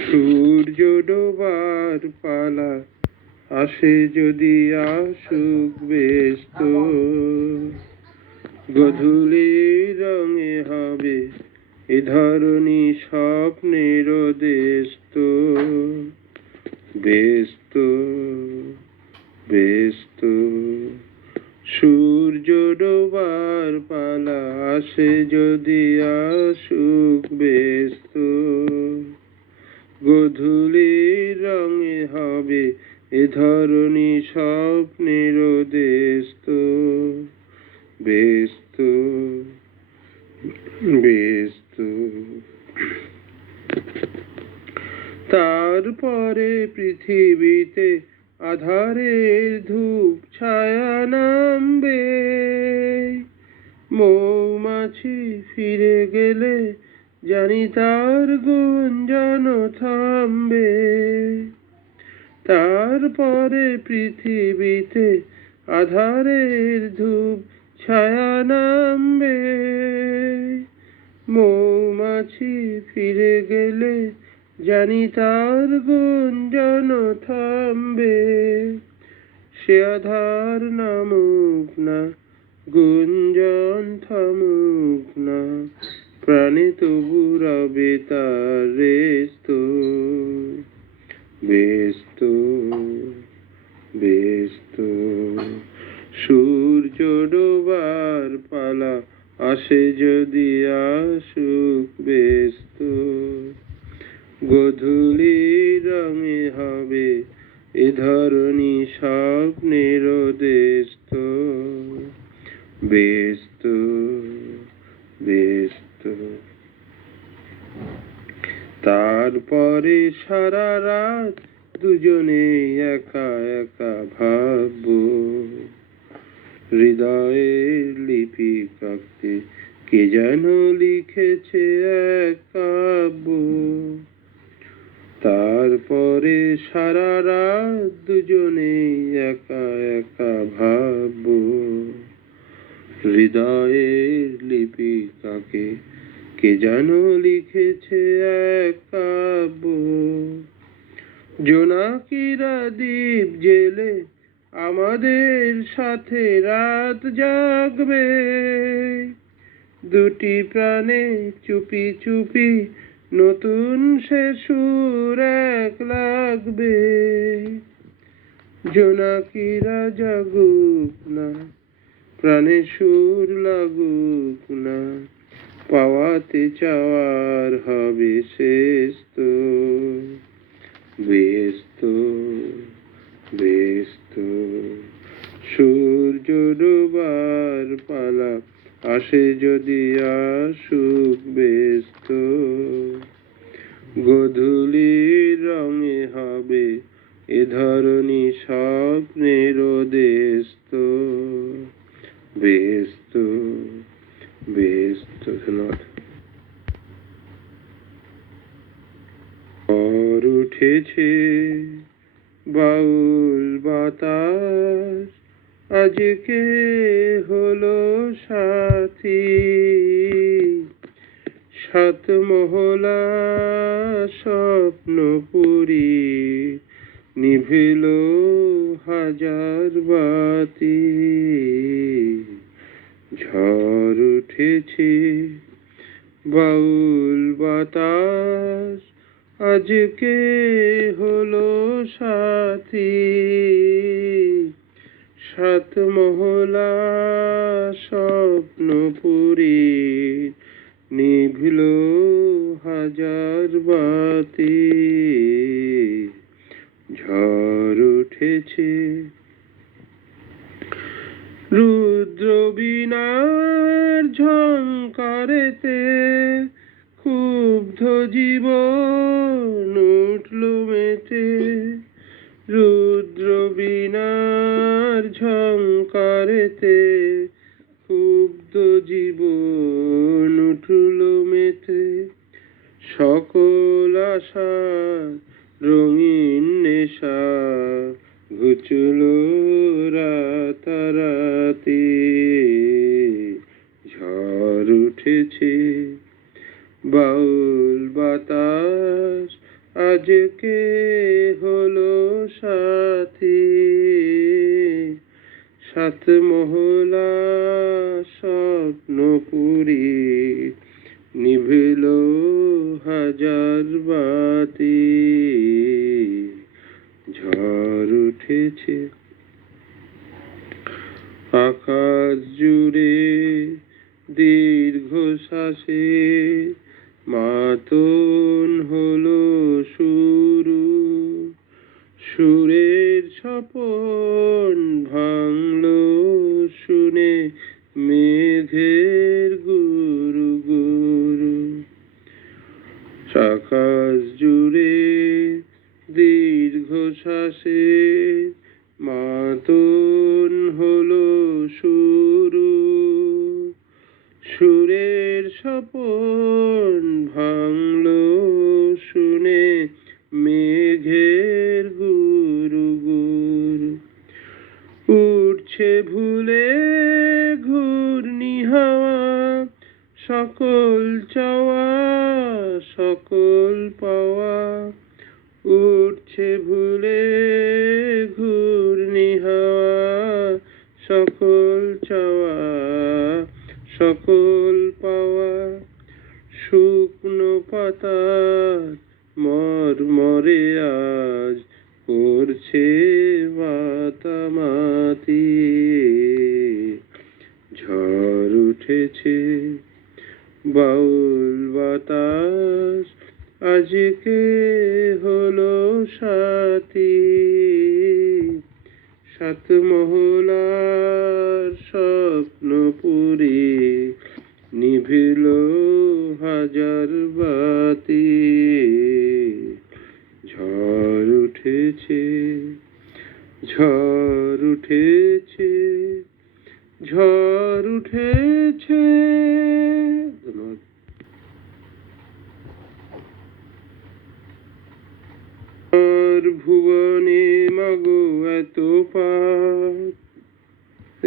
সূর্য ডোবার পালা আসে যদি আসুক ব্যস্ত, গধূলির রঙে হবে এ ধরনী স্বপ্নের দেশত। ব্যস্ত ব্যস্ত সূর্য ডোবার পালা আসে যদি আসুক ব্যস্ত, গধূলির রঙে হবে এ ধরনী স্বপ্নের দেশত। ব্যস্ত ব্যস্ত তারপরে পৃথিবীতে আধারের ধূপ ছায়া নামবে, মৌমাছি ফিরে গেলে জানি তার গুঞ্জন থামবে। তারপরে পৃথিবীতে আধারের ধূপ ছায়া নামবে, মৌমাছি ফিরে গেলে জানি তার গুঞ্জন থামবে। সে আধার নামুক না, গুঞ্জন থামুক না, প্রাণে তবু রবে তার রেস্ত। ব্যস্ত ব্যস্ত সূর্য ডোবার পালা আসে যদি আসুক ব্যস্ত, গধূলির রঙে হবে এ ধরনী স্বপ্নের দেশত। ব্যস্ত ব্যস্ত তারপরে সারা রাত দুজনে একা একা ভাববো, হৃদয়ের লিপি কাঁপতে কে যেন লিখেছে এক কাব্য। তারপরে সারা রাত দুজনে একা একা ভাববো, হৃদয়ের লিপি কাকে কে যেন লিখেছে এক কাব্য। জোনাকিরা দ্বীপ জেলে আমাদের সাথে রাত জাগবে, দুটি প্রাণে চুপি চুপি নতুন সে সুর এক লাগবে। জোনাকিরা জাগুক না, প্রাণে সুর লাগুক না, পাওয়াতে চাওয়ার হবে শেষ তো। ব্যস্ত ব্যস্ত সূর্য ডোবার পালা আসে যদি আসুক ব্যস্ত, গধূলির রঙে হবে এ ধরনী স্বপ্নের দেশত। ব্যস্ত ব্যস্ত ধন্যবাদ। ঝড় উঠেছে বাউল বাতাস আজকে হলো সাথী, সাত মহলা স্বপ্নপুরী নিভিল হাজার বাতি। ঝড় উঠেছে বাউল বাতাস আজকে হলো সাথী, সাত মহলা স্বপ্নপুরী নিভিল হাজার বাতি। ঝড় উঠেছে রুদ্র বীণার ঝংকারেতে, ক্ষুব্ধ জীবন উঠল মেতে। রুদ্র বীণার ঝংকারেতে, ক্ষুব্ধ জীবন উঠল মেতে। সকল আশা রঙিন নেশা ঘুচল রাতারাতি। ঝড় উঠেছে বাউল বাতাস আজকে হলো সাথী, সাত মহলা স্বপ্নপুরী, নিভিল হাজার বাতি, ঝড় উঠেছে আকাশ জুড়ে দীর্ঘশ্বাসে, মাতন হলো শুরু, সুরের স্বপন ভাঙলো শুনে মেঘের গুরু গুরু। আকাশ জুড়ে দীর্ঘশ্বাসে, মাতন হলো শুরু, সুরের স্বপন ভাঙলো শুনে মেঘের গুরু গুরু। উঠছে ভুলে ঘূর্ণি হাওয়া, সকল চাওয়া সকল পাওয়া, উঠছে ভুলে ঘূর্ণি হাওয়া, সকল চাওয়া সকল পাওয়া, শুকনো পাতার মরমরে আজ করছে মাতামাতি, ঝড় উঠেছে বাউল বাতাস, আজকে হলো সাথী, সাত মহলার স্বপ্নপুরী, নিভিল হাজার বাতি, ঝড় উঠেছে ঝড় উঠেছে ঝড় উঠেছে। ধন্যবাদ। আর ভুবনে মাগো এত পাপ,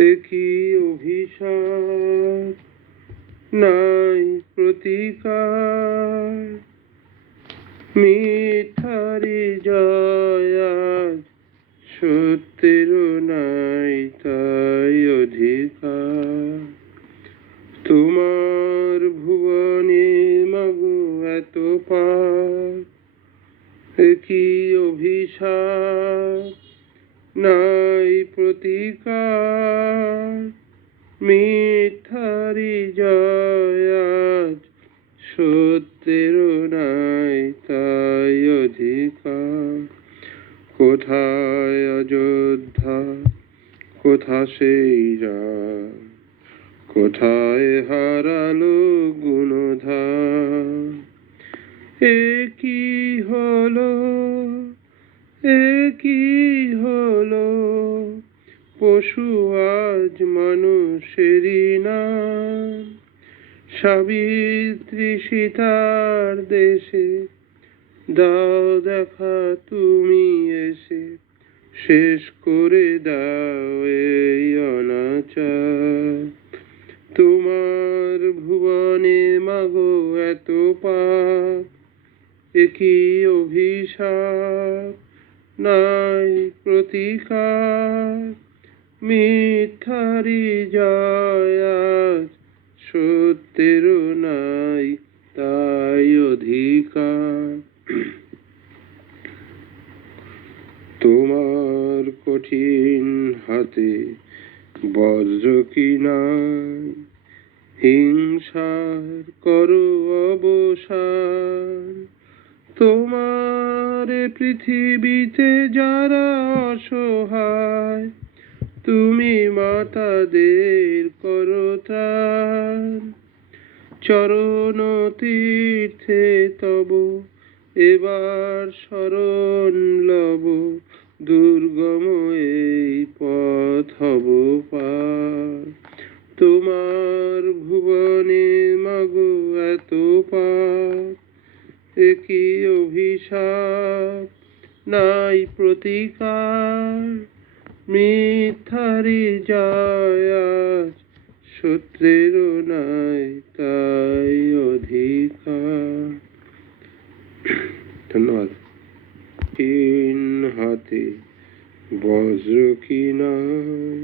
একই অভিশাপ নাই প্রতিকার, মিথ্যারি জয় আজ, সত্যের নাই তাই অধিকার। তোমার ভুবনে মাগো এত পাপ, একই অভিশাপ নাই প্রতিকার, মিথ্যারি জয় আজ, সত্যের নাই তাই অধিকার। কোথায় অযোধ্যা, কোথা সেই রাম, কোথায় হারালো গুণধাম, এ কি হলো এ কি হলো, পশু আজ মানুষেরই নাম। সাবিত্রী সীতার দেশে দাও দেখা তুমি এসে, শেষ করে দাও এই অনাচার। তোমার ভুবনে মাগো এত পাপ, একই অভিশাপ নাই প্রতিকার, মিথ্যারি জয় আজ, সত্যের নাই তাই অধিকার। তোমার কঠিন হাতে বজ্র কি নাই, হিংসার করো অবসান। তোমার পৃথিবীতে যারা অসহায়, তুমি মাতাদের করো ত্রাণ। চরণ তীর্থে তব এবার শরণ লব, দুর্গম এই পথ হব পার। তোমার ভুবনে মাগো এত পাপ, একই অভিশাপ নাই প্রতিকার, মিথ্যারি জয় আজ, সত্যের নাই তাই অধিকার। ধন্যবাদ। বজ্র কি নাই,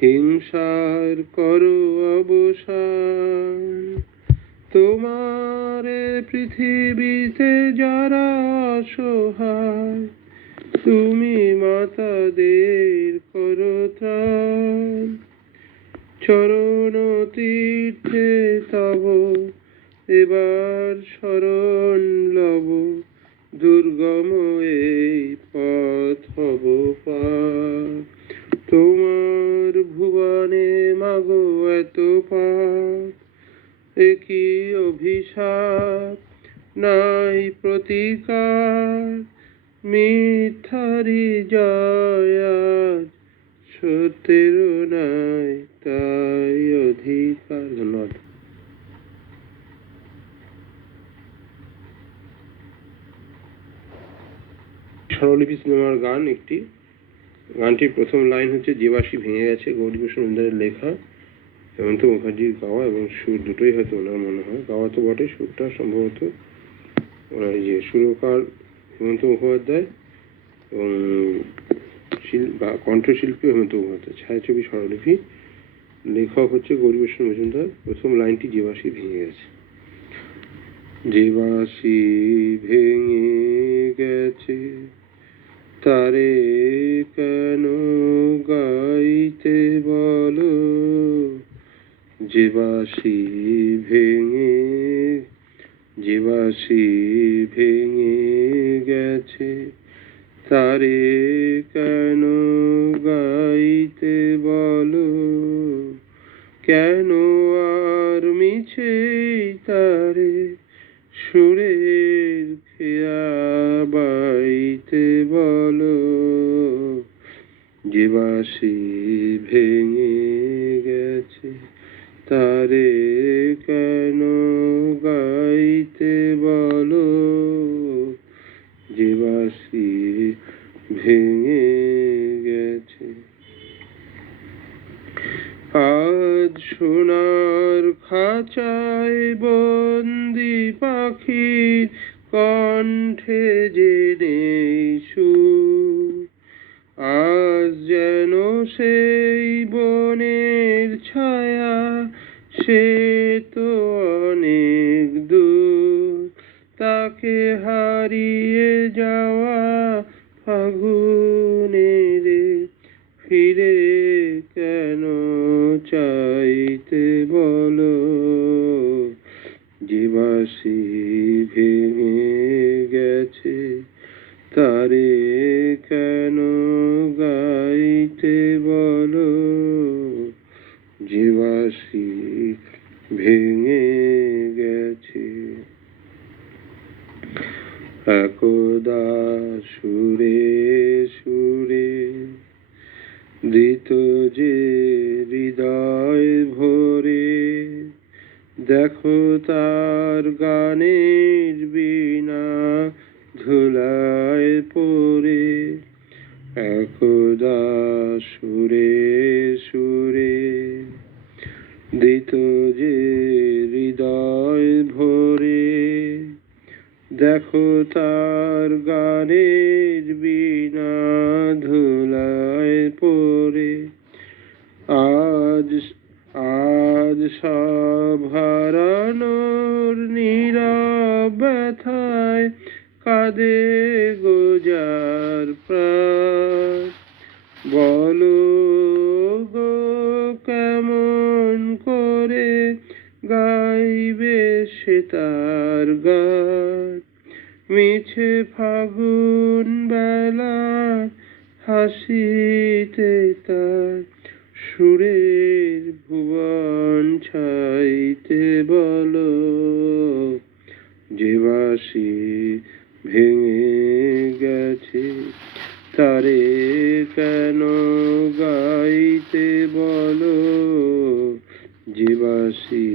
হিংসার করো অবসান। তোমারে পৃথিবীতে যারা অসহায়, তুমি মাতাদের করো ত্রাণ। চরণ তীর্থে তব এবার শরণ লব, দুর্গম এই পথ হব পার। তোমার ভুবনে মাগো এত পাপ, একই অভিশাপ নাই প্রতিকার। মিথ্যারি জয় আজ, সত্যের নাই তাই অধিকার। ধন্যবাদ। স্বরলিপি সিনেমার গান একটি। গানটির প্রথম লাইন হচ্ছে, যে বাঁশি ভেঙে গেছে। গৌরীপ্রসাদ মজুমদারের লেখা, হেমন্ত মুখার্জির গাওয়া, এবং সুর দুটোই হয়তো ওনার মনে হয়। গাওয়া তো বটে, সুরটা সম্ভবত ওনার সুরকার হেমন্ত মুখোপাধ্যায় এবং কণ্ঠশিল্পী হেমন্ত মুখোপাধ্যায়। ছায়াছবি স্বরলিপি, লেখক হচ্ছে গৌরীপ্রসাদ মজুমদার। প্রথম লাইনটি, যে বাঁশি ভেঙে গেছে। যে বাঁশি ভেঙে গেছে তারে কেন গাইতে বলো, যে বাঁশি ভেঙে গেছে তারে কেন গাইতে বলো। কেন আর মিছে তারে সুরের খেয়া বাইতে বলো। যে বাঁশি ভেঙে গেছে তারে কেন গাইতে বলো। যে বাঁশি ভেঙে গেছে। আজ সোনার খাঁচায় বন্দি পাখির কণ্ঠে যে নেই সুর, আজ যেন সেই বনের ছায়া, সে তো অনেক দূর। তাকে হারিয়ে যাওয়া ফাগুনের ফিরে কেন চাইতে বলো। যে বাঁশি ভেঙে গেছে তারে কেন গাইতে বলো। যে বাঁশি ভেঙে গেছে। একদা সুরে সুরে দিত যে হৃদয় ভরে, দেখো তার গানের বীণা ধুলায় পড়ে। একদা সুরে সুরে দিত যে হৃদয় ভরে, দেখো তার গানের বীণা ধুলায় পড়ে। আজ সব হারানোর নীরব ব্যথায় কাঁদে গোজার প্রাণ। বলো গো কেমন করে গাইবে সে তার গান, মিছে ফাগুন বেলা হাসিতে তার সুরের ভুবন ছাইতে বলো। যে বাঁশি ভেঙে গেছে তারে কেন গাইতে বলো। যে বাঁশি